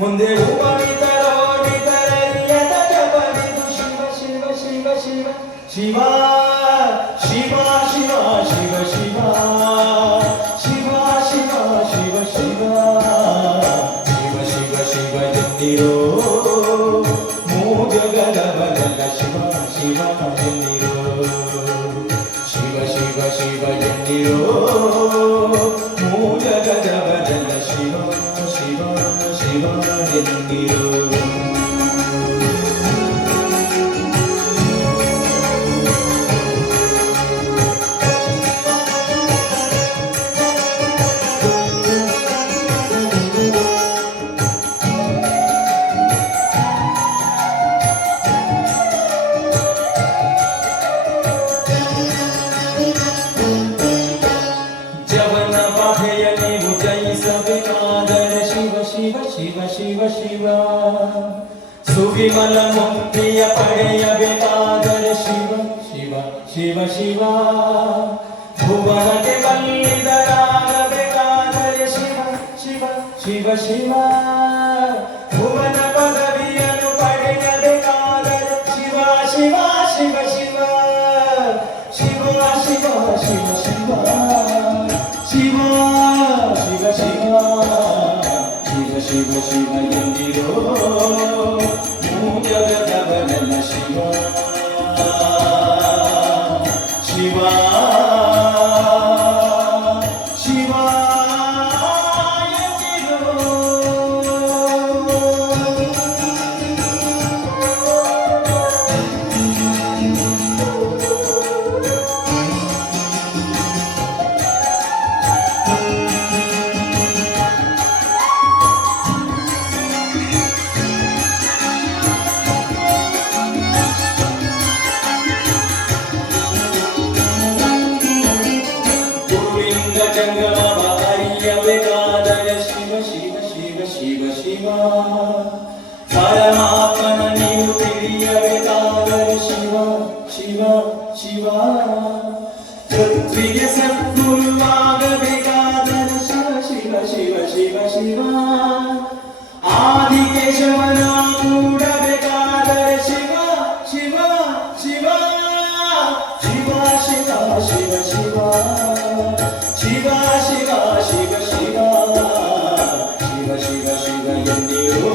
ಮುಂದೆ ಉಪಮಿತರೋ ನಿತರರಿಯದ ಜಪವಿದು ಶಿವ ಶಿವ ಶಿವ ಶಿವ ಶಿವ ಶಿವ ಶಿವ ಶಿವ ಶಿವ ಶಿವ ಶಿವ ಶಿವ ಶಿವ ಶಿವ ಶಿವ ಶಿವ ಎಂದಿರೋ ಮೂಜಗದ మూల గజ భజన శివ శివ శివ ఎందిరో ಬಾಧೆಯ ನೀವು ಜಯಿಸಬೇಕಾದರೆ ಶಿವ ಶಿವ ಶಿವ ಶಿವ ಶಿವ ಸುವಿಮಲ ಮುಕ್ತಿಯ ಪಡೆಯಬೇಕಾದರೆ ಶಿವ ಶಿವ ಶಿವ ಶಿವ ಭುವನಕ್ಕೆ ಬಲ್ಲಿದರಾಗಬೇಕಾದರೆ ಶಿವ ಶಿವ ಶಿವ ಶಿವ ಭುವನ ಪದವಿಯನ್ನು ಪಡೆಯಬೇಕಾದರೆ ಶಿವ ಶಿವ ಶಿವ ಶಿವ ಶಿವ ಶಿವ ಶಿವ ಶಿವ శివ శివ శివ శివ శివ శివ ఎందిరో జగద ప్రియ సద్గురువాగవిగాధర శివ శివ శివ శివ ఆది కేశవనా కూడబెగాధర శివ శివ శివ శివ శివ శివ శివ శివ శివ శివ శివ శివ శివ శివ ఎన్నియో